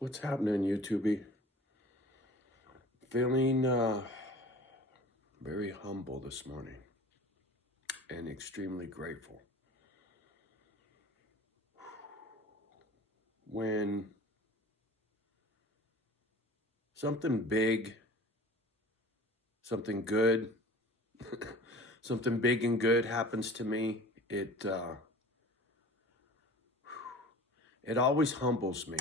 What's happening, YouTube? Feeling very humble this morning and extremely grateful. When something big, something good, something big and good happens to me, it always humbles me.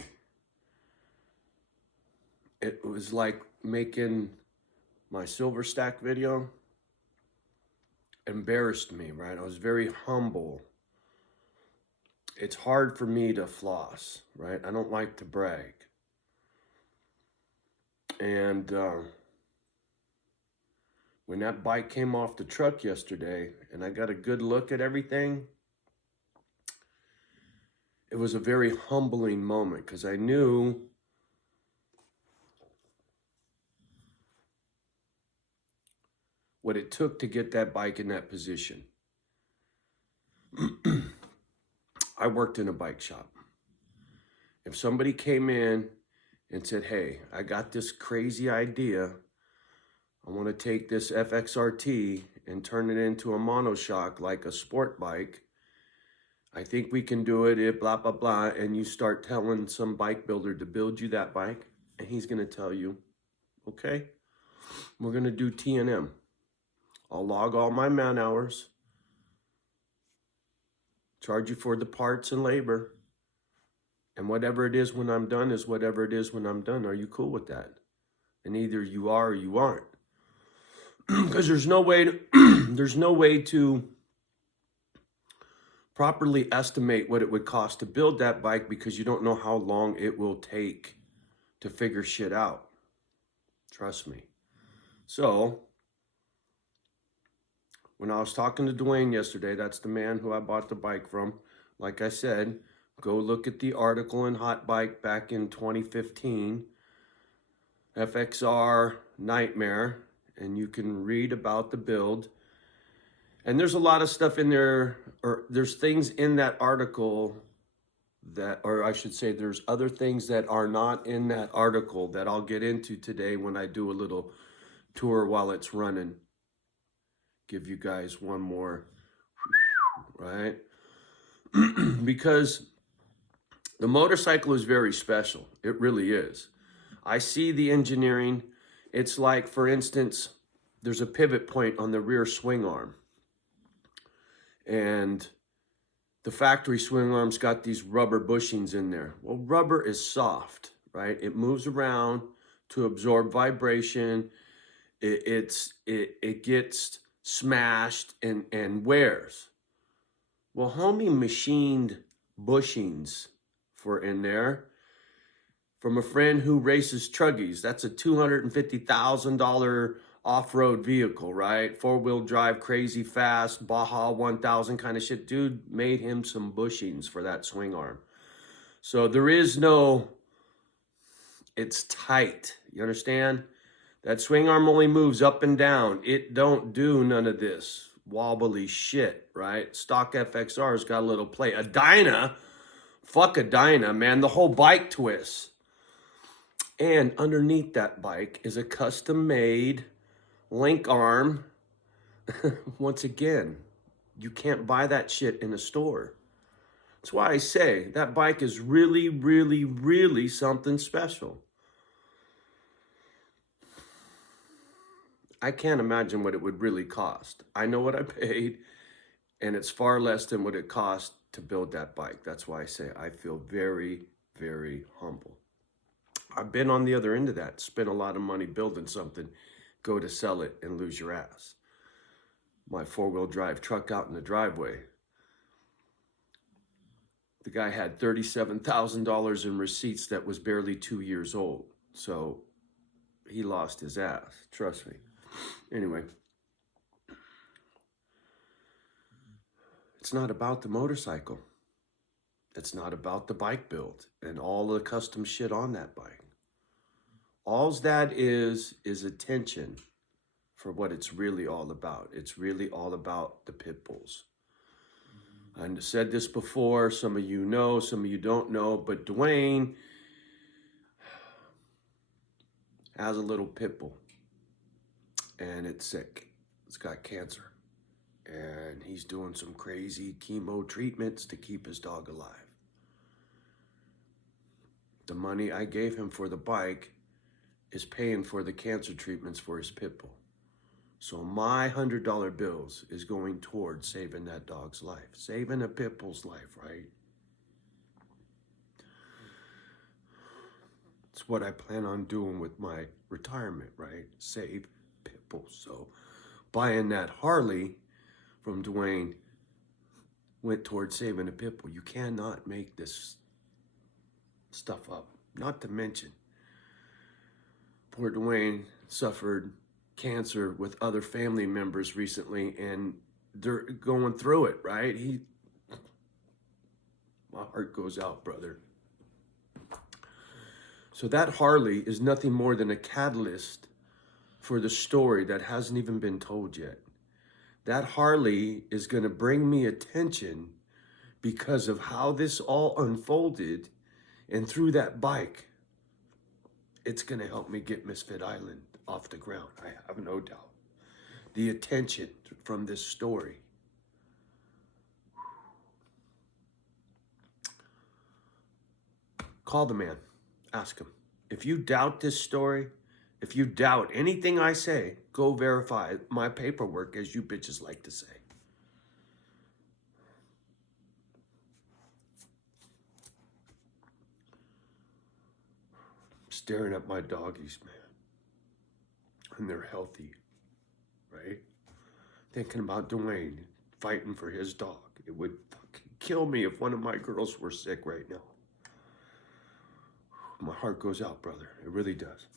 It was like making my silver stack video embarrassed me, right? I was very humble. It's hard for me to floss, right? I don't like to brag. And when that bike came off the truck yesterday and I got a good look at everything, it was a very humbling moment because I knew what it took to get that bike in that position. I worked in a bike shop. If somebody came in and said, hey, I got this crazy idea. I want to take this FXRT and turn it into a monoshock like a sport bike. I think we can do it, blah, blah, blah. And you start telling some bike builder to build you that bike. And he's going to tell you, okay, we're going to do T&M. I'll log all my man hours, charge you for the parts and labor. And whatever it is when I'm done is whatever it is when I'm done. Are you cool with that? And either you are or you aren't. Because there's no way to properly estimate what it would cost to build that bike because you don't know how long it will take to figure shit out. Trust me. So when I was talking to Dwayne yesterday, that's the man who I bought the bike from. Like I said, go look at the article in Hot Bike back in 2015, FXR Nightmare, and you can read about the build. And there's a lot of stuff in there, or there's things in that article that, or I should say, there's other things that are not in that article that I'll get into today when I do a little tour while it's running. Give you guys one more, right? Because the motorcycle is very special. It really is. I see the engineering. It's like, for instance, there's a pivot point on the rear swing arm. And the factory swing arm's got these rubber bushings in there. Well, rubber is soft, right? It moves around to absorb vibration. It gets smashed and wears. Well, homie machined bushings for in there from a friend who races truggies. That's a $250,000 off-road vehicle, right? Four-wheel drive, crazy fast, Baja 1000 kind of shit. Dude made him some bushings for that swing arm. So there is no, it's tight. You understand? That swing arm only moves up and down. It don't do none of this wobbly shit, right? Stock FXR's got a little play. A Dyna, fuck a Dyna, man. The whole bike twists. And underneath that bike is a custom-made link arm. Once again, you can't buy that shit in a store. That's why I say that bike is really, really, really something special. I can't imagine what it would really cost. I know what I paid, and it's far less than what it cost to build that bike. That's why I say I feel very, very humble. I've been on the other end of that, spent a lot of money building something, go to sell it and lose your ass. My four-wheel drive truck out in the driveway. The guy had $37,000 in receipts that was barely 2 years old. So he lost his ass, trust me. Anyway, it's not about the motorcycle. It's not about the bike build and all the custom shit on that bike. All's that is attention for what it's really all about. It's really all about the pit bulls. I said this before, some of you know, some of you don't know, but Dwayne, has a little pit bull, and it's sick. It's got cancer, and he's doing some crazy chemo treatments to keep his dog alive. The money I gave him for the bike is paying for the cancer treatments for his pit bull. So my $100 bills is going towards saving that dog's life, saving a pit bull's life, right? It's what I plan on doing with my retirement, right? Save pit bulls. So buying that Harley from Dwayne went towards saving a pit bull. You cannot make this stuff up. Not to mention, poor Dwayne suffered cancer with other family members recently, and they're going through it, right? My heart goes out, brother. So that Harley is nothing more than a catalyst for the story that hasn't even been told yet. That Harley is going to bring me attention because of how this all unfolded, and through that bike, it's going to help me get Misfit Island off the ground. I have no doubt. The attention from this story. Call the man. Ask him. If you doubt this story, if you doubt anything I say, go verify my paperwork, as you bitches like to say. Staring at my doggies, man. And they're healthy, right? Thinking about Dwayne fighting for his dog. It would fucking kill me if one of my girls were sick right now. My heart goes out, brother. It really does.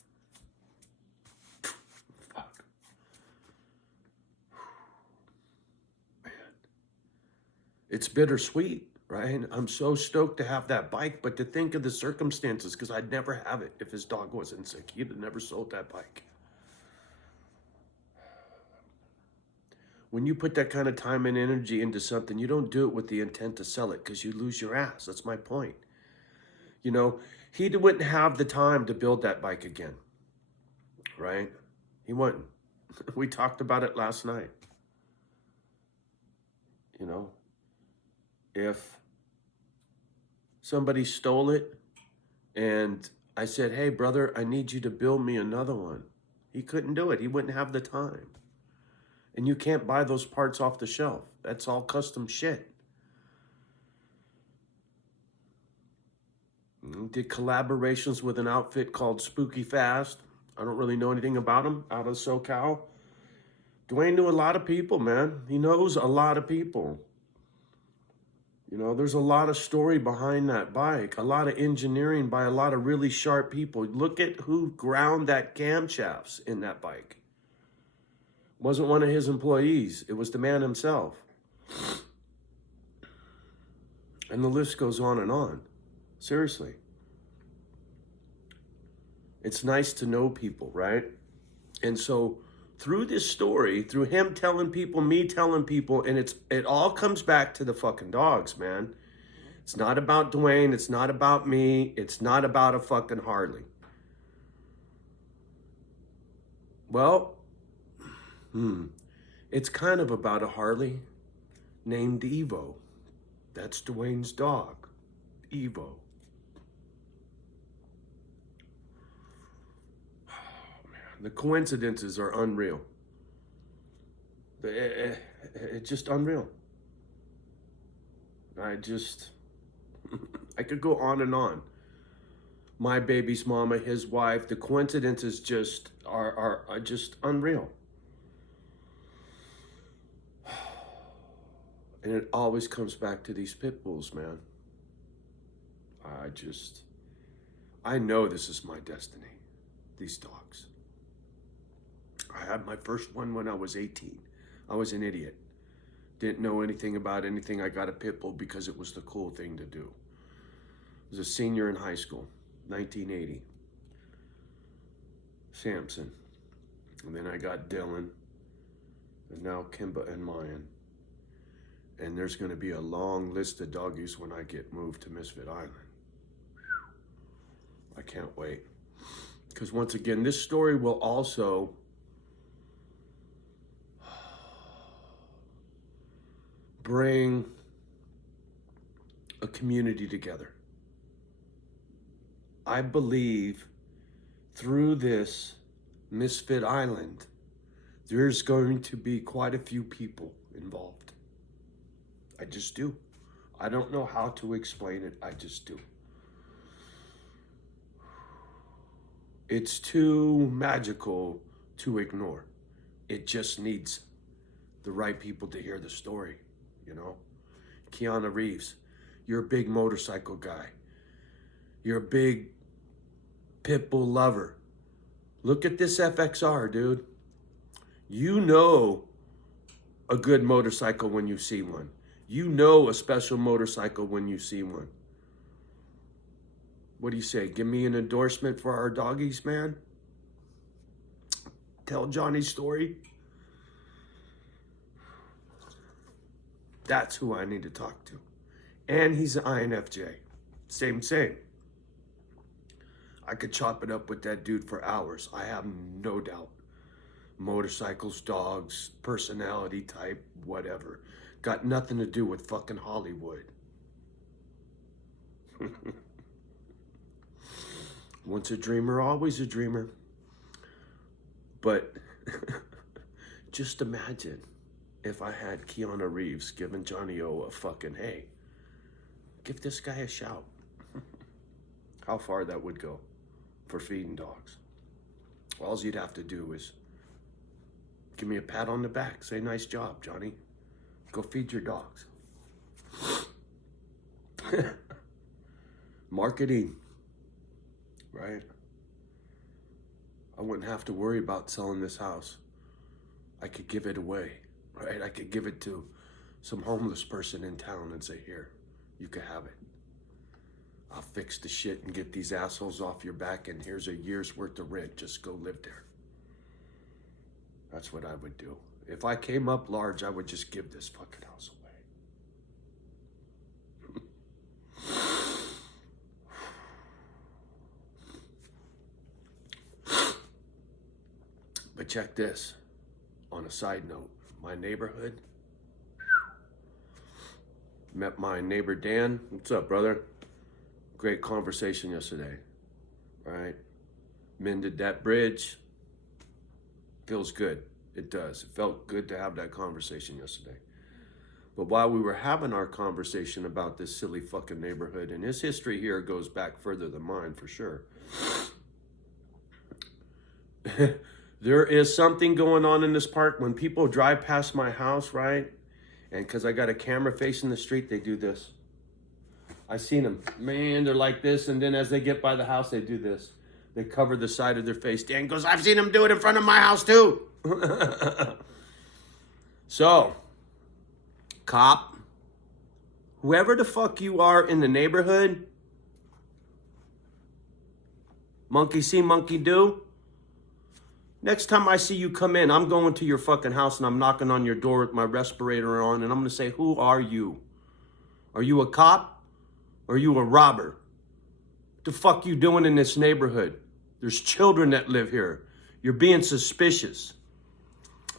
Fuck. Man. It's bittersweet, right? I'm so stoked to have that bike, but to think of the circumstances, because I'd never have it if his dog wasn't sick. He'd have never sold that bike. When you put that kind of time and energy into something, you don't do it with the intent to sell it, because you lose your ass. That's my point. You know, he wouldn't have the time to build that bike again, right? He wouldn't. We talked about it last night. You know, if somebody stole it and I said, hey, brother, I need you to build me another one, he couldn't do it. He wouldn't have the time. And you can't buy those parts off the shelf. That's all custom shit. Did collaborations with an outfit called Spooky Fast. I don't really know anything about them, out of SoCal. Dwayne knew a lot of people, man. He knows a lot of people. You know, there's a lot of story behind that bike, a lot of engineering by a lot of really sharp people. Look at who ground that camshafts in that bike. It wasn't one of his employees. It was the man himself. And the list goes on and on. Seriously. It's nice to know people, right? And so through this story, through him telling people, me telling people, and it all comes back to the fucking dogs, man. It's not about Dwayne. It's not about me. It's not about a fucking Harley. Well, it's kind of about a Harley named Evo. That's Dwayne's dog, Evo. The coincidences are unreal. It's just unreal. I could go on and on. My baby's mama, his wife, the coincidences just are just unreal. And it always comes back to these pit bulls, man. I know this is my destiny, these dogs. I had my first one when I was 18. I was an idiot. Didn't know anything about anything. I got a pit bull because it was the cool thing to do. I was a senior in high school, 1980. Samson. And then I got Dylan. And now Kimba and Mayan. And there's going to be a long list of doggies when I get moved to Misfit Island. I can't wait. Because once again, this story will also bring a community together. I believe through this Misfit Island, there's going to be quite a few people involved. I just do. I don't know how to explain it. I just do. It's too magical to ignore. It just needs the right people to hear the story, you know? Kiana Reaves, you're a big motorcycle guy. You're a big pit bull lover. Look at this FXR, dude. You know a good motorcycle when you see one. You know a special motorcycle when you see one. What do you say? Give me an endorsement for our doggies, man? Tell Johnny's story. That's who I need to talk to. And he's an INFJ. Same. I could chop it up with that dude for hours. I have no doubt. Motorcycles, dogs, personality type, whatever. Got nothing to do with fucking Hollywood. Once a dreamer, always a dreamer. But just imagine if I had Kiana Reaves giving Johnny O a fucking, hey, give this guy a shout. How far that would go for feeding dogs. All you'd have to do is give me a pat on the back. Say, nice job, Johnny. Go feed your dogs. Marketing, right? I wouldn't have to worry about selling this house. I could give it away, right? I could give it to some homeless person in town and say, here, you can have it. I'll fix the shit and get these assholes off your back, and here's a year's worth of rent. Just go live there. That's what I would do. If I came up large, I would just give this fucking house away. But check this. On a side note, my neighborhood, met my neighbor Dan. What's up, brother? Great conversation yesterday, right? Mended that bridge. Feels good. It does. It felt good to have that conversation yesterday. But while we were having our conversation about this silly fucking neighborhood, and his history here goes back further than mine for sure. There is something going on in this park. When people drive past my house, right? And because I got a camera facing the street, they do this. I seen them. Man, they're like this. And then as they get by the house, they do this. They cover the side of their face. Dan goes, I've seen them do it in front of my house too. So, cop, whoever the fuck you are in the neighborhood, monkey see, monkey do. Next time I see you come in, I'm going to your fucking house and I'm knocking on your door with my respirator on, and I'm going to say, who are you? Are you a cop? Or are you a robber? What the fuck you doing in this neighborhood? There's children that live here. You're being suspicious.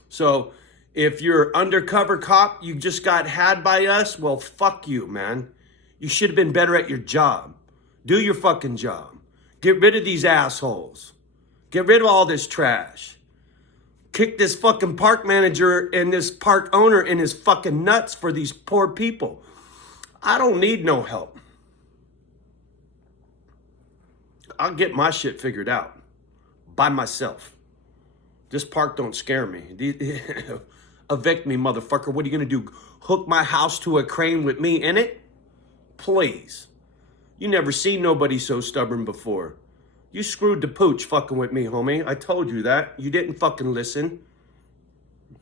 So if you're undercover cop, you just got had by us, well, fuck you, man. You should have been better at your job. Do your fucking job. Get rid of these assholes. Get rid of all this trash. Kick this fucking park manager and this park owner in his fucking nuts for these poor people. I don't need no help. I'll get my shit figured out by myself. This park don't scare me. Evict me, motherfucker. What are you gonna do? Hook my house to a crane with me in it? Please. You never seen nobody so stubborn before. You screwed the pooch fucking with me, homie. I told you that. You didn't fucking listen.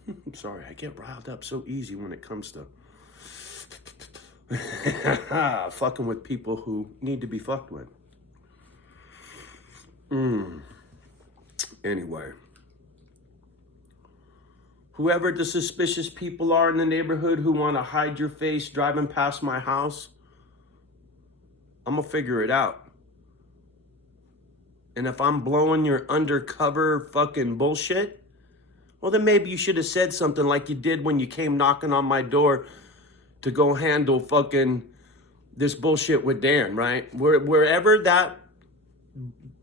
I'm sorry, I get riled up so easy when it comes to fucking with people who need to be fucked with. Anyway. Whoever the suspicious people are in the neighborhood who want to hide your face driving past my house, I'm going to figure it out. And if I'm blowing your undercover fucking bullshit, well, then maybe you should have said something like you did when you came knocking on my door to go handle fucking this bullshit with Dan, right? Wherever that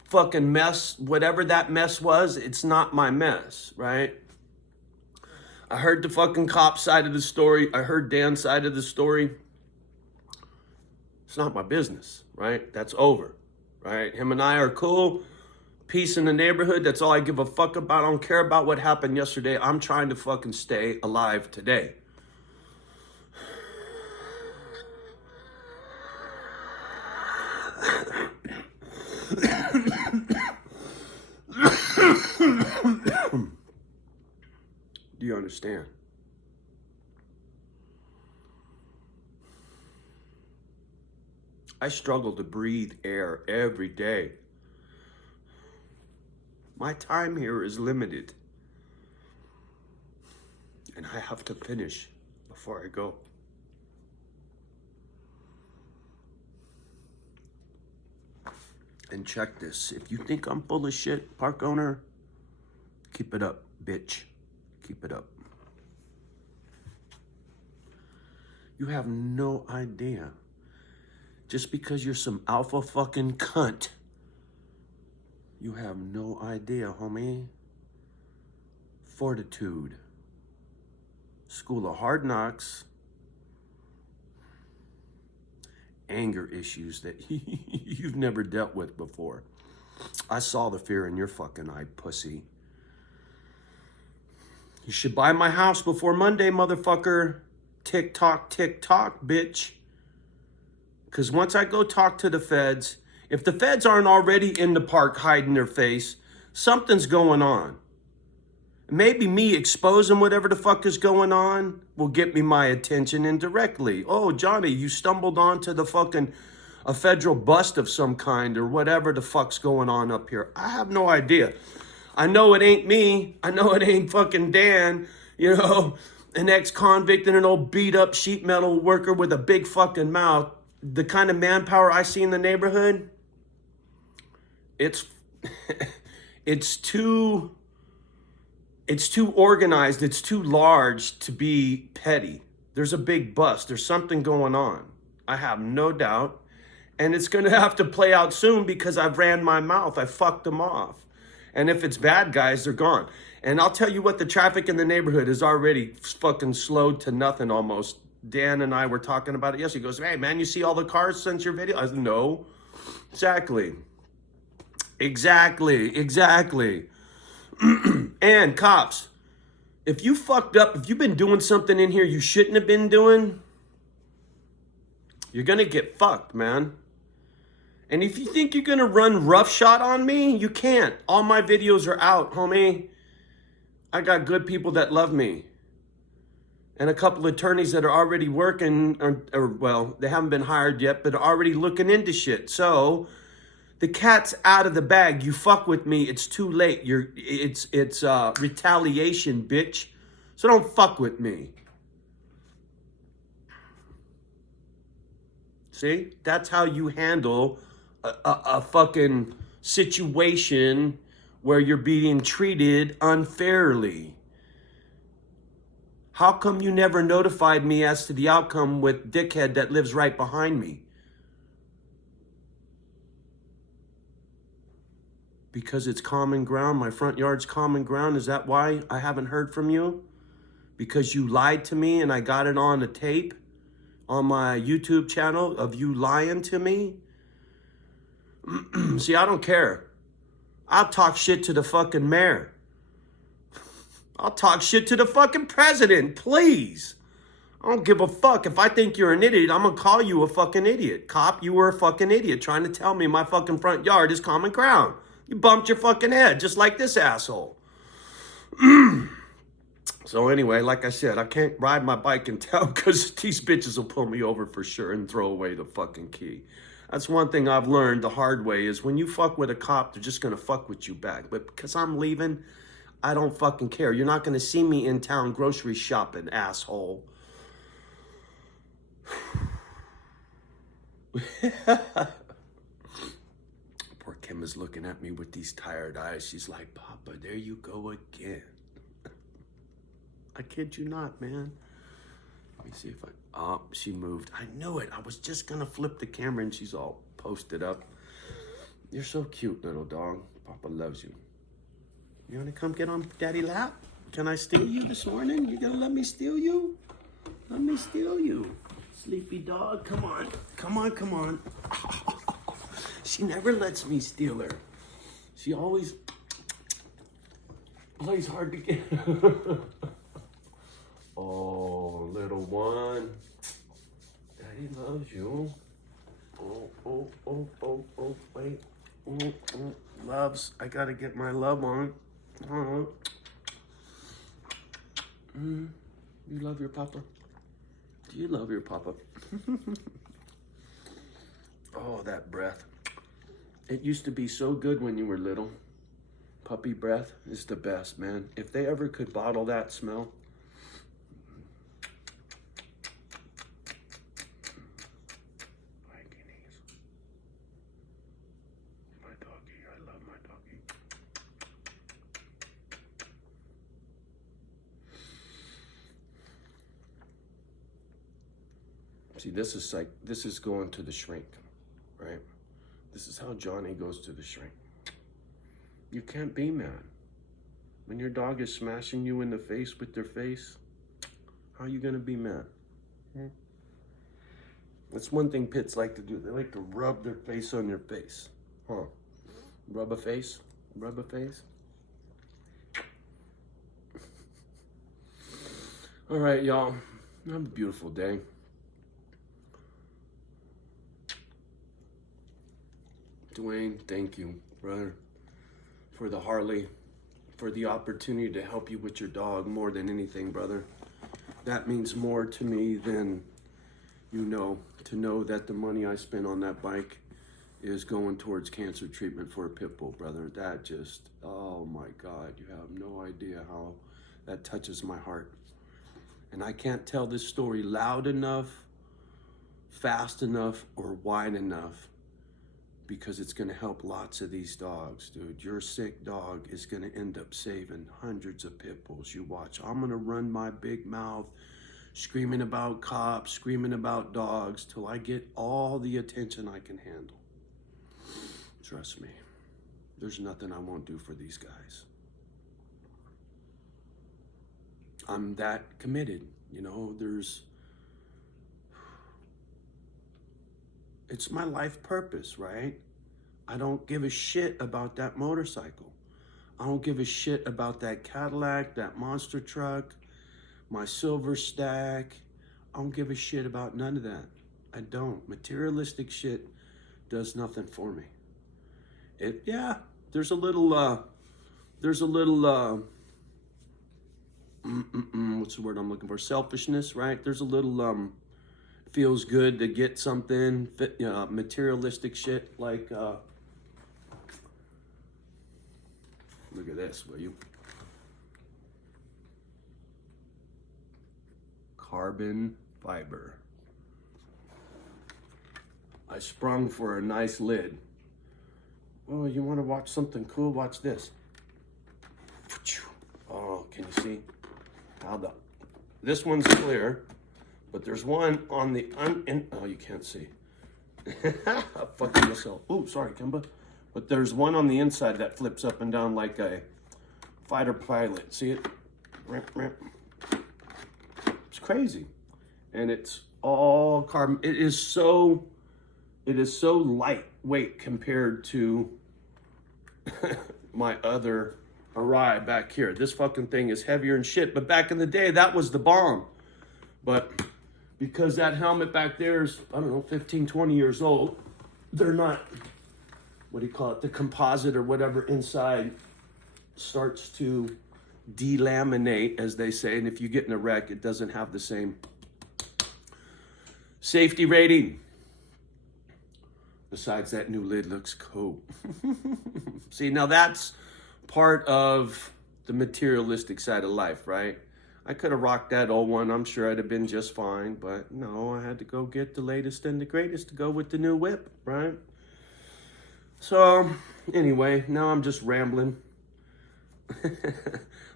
fucking mess, whatever that mess was, it's not my mess, right? I heard the fucking cop side of the story. I heard Dan's side of the story. It's not my business, right? That's over, right? Him and I are cool. Peace in the neighborhood. That's all I give a fuck about. I don't care about what happened yesterday. I'm trying to fucking stay alive today. Do you understand? I struggle to breathe air every day. My time here is limited. And I have to finish before I go. And check this. If you think I'm full of shit, park owner, keep it up, bitch. Keep it up. You have no idea. Just because you're some alpha fucking cunt, you have no idea, homie. Fortitude. School of Hard Knocks. Anger issues that you've never dealt with before. I saw the fear in your fucking eye, pussy. You should buy my house before Monday, motherfucker. Tick tock, bitch. Because once I go talk to the feds, if the feds aren't already in the park hiding their face, something's going on. Maybe me exposing whatever the fuck is going on will get me my attention indirectly. Oh, Johnny, you stumbled onto the fucking a federal bust of some kind or whatever the fuck's going on up here. I have no idea. I know it ain't me. I know it ain't fucking Dan, you know, an ex-convict and an old beat-up sheet metal worker with a big fucking mouth. The kind of manpower I see in the neighborhood, it's too organized, it's too large to be petty. There's a big bust. There's something going on. I have no doubt. And it's going to have to play out soon because I've ran my mouth. I fucked them off. And if it's bad guys, they're gone. And I'll tell you what, the traffic in the neighborhood is already fucking slowed to nothing almost. Dan and I were talking about it yesterday. He goes, hey, man, you see all the cars since your video? I said, no. Exactly. And cops, if you fucked up, if you've been doing something in here you shouldn't have been doing, you're going to get fucked, man. And if you think you're going to run roughshod on me, you can't. All my videos are out, homie. I got good people that love me. And a couple of attorneys that are already working, or well, they haven't been hired yet, but are already looking into shit. So the cat's out of the bag. You fuck with me, it's too late. It's retaliation, bitch. So don't fuck with me. See? That's how you handle a fucking situation where you're being treated unfairly. How come you never notified me as to the outcome with dickhead that lives right behind me? Because it's common ground. My front yard's common ground. Is that why I haven't heard from you? Because you lied to me and I got it on a tape on my YouTube channel of you lying to me? See, I don't care. I'll talk shit to the fucking mayor. I'll talk shit to the fucking president, please. I don't give a fuck. If I think you're an idiot, I'm gonna call you a fucking idiot. Cop, you were a fucking idiot trying to tell me my fucking front yard is common ground. You bumped your fucking head, just like this asshole. So anyway, like I said, I can't ride my bike in town because these bitches will pull me over for sure and throw away the fucking key. That's one thing I've learned the hard way is when you fuck with a cop, they're just gonna fuck with you back. But because I'm leaving, I don't fucking care. You're not gonna see me in town grocery shopping, asshole. Poor Kim. Kimba's looking at me with these tired eyes. She's like, Papa, there you go again. I kid you not, man. Let me see if oh, she moved. I knew it. I was just gonna flip the camera and she's all posted up. You're so cute, little dog. Papa loves you. You wanna come get on Daddy lap? Can I steal you this morning? You gonna let me steal you? Let me steal you. Sleepy dog, come on. Come on, come on. She never lets me steal her. She always plays hard to get. Oh, little one. Daddy loves you. Oh, wait. Loves. I gotta get my love on. You love your papa? Do you love your papa? Oh, that breath. It used to be so good when you were little. Puppy breath is the best, man. If they ever could bottle that smell. My doggy, I love my doggy. See, this is going to the shrink, right? This is how Johnny goes to the shrink. You can't be mad. When your dog is smashing you in the face with their face, how are you gonna be mad? That's one thing pits like to do. They like to rub their face on your face. Huh? Rub a face? Rub a face? All right, y'all. Have a beautiful day. Dwayne, thank you, brother, for the Harley, for the opportunity to help you with your dog more than anything, brother. That means more to me than to know that the money I spent on that bike is going towards cancer treatment for a pit bull, brother. That just, oh my God, you have no idea how that touches my heart. And I can't tell this story loud enough, fast enough, or wide enough, because it's gonna help lots of these dogs, dude. Your sick dog is gonna end up saving hundreds of pit bulls. You watch. I'm gonna run my big mouth screaming about cops, screaming about dogs, till I get all the attention I can handle. Trust me, there's nothing I won't do for these guys. I'm that committed, it's my life purpose, right? I don't give a shit about that motorcycle. I don't give a shit about that Cadillac, that monster truck, my silver stack. I don't give a shit about none of that. I don't. Materialistic shit does nothing for me. There's a little, what's the word I'm looking for? Selfishness, right? There's a little, feels good to get something, materialistic shit like, look at this, will you? Carbon fiber. I sprung for a nice lid. Oh, you want to watch something cool? Watch this. Oh, can you see? This one's clear, but there's one on the oh, you can't see. I'm fucking myself. Oh, sorry, Kimba. But there's one on the inside that flips up and down like a fighter pilot. See it? It's crazy. And it's all carbon. It is so lightweight compared to my other Arai back here. This fucking thing is heavier than shit. But back in the day, that was the bomb. But because that helmet back there is, I don't know, 15, 20 years old, they're not, what do you call it, the composite or whatever inside starts to delaminate, as they say. And if you get in a wreck, it doesn't have the same safety rating. Besides, that new lid looks cool. See, now that's part of the materialistic side of life, right? I could have rocked that old one. I'm sure I'd have been just fine. But no, I had to go get the latest and the greatest to go with the new whip, right? So, anyway, now I'm just rambling.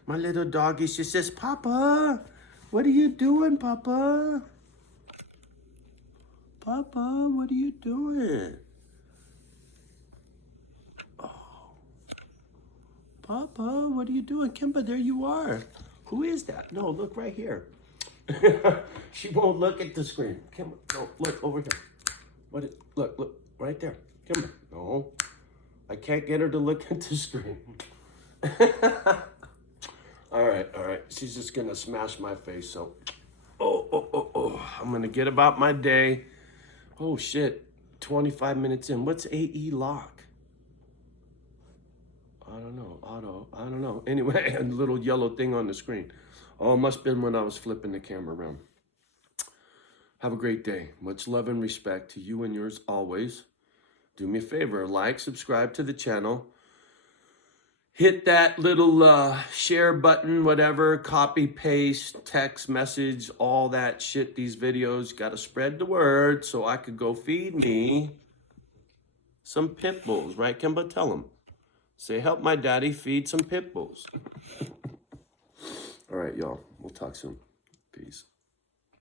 My little doggy, she says, Papa, what are you doing, Papa? Papa, what are you doing? Papa, what are you doing? Kimba, there you are. Who is that? No, look right here. She won't look at the screen. Kimba, no, look over here. Look, right there. Kimba, no. I can't get her to look at the screen. All right. She's just gonna smash my face, so. Oh. I'm gonna get about my day. Oh, shit. 25 minutes in. What's AE lock? I don't know. I don't know. Anyway, a little yellow thing on the screen. Oh, it must have been when I was flipping the camera around. Have a great day. Much love and respect to you and yours always. Do me a favor, like, subscribe to the channel. Hit that little share button, whatever, copy, paste, text message, all that shit, these videos. Got to spread the word so I could go feed me some pit bulls, right, Kimba? Tell them. Say, help my daddy feed some pit bulls. All right, y'all. We'll talk soon. Peace.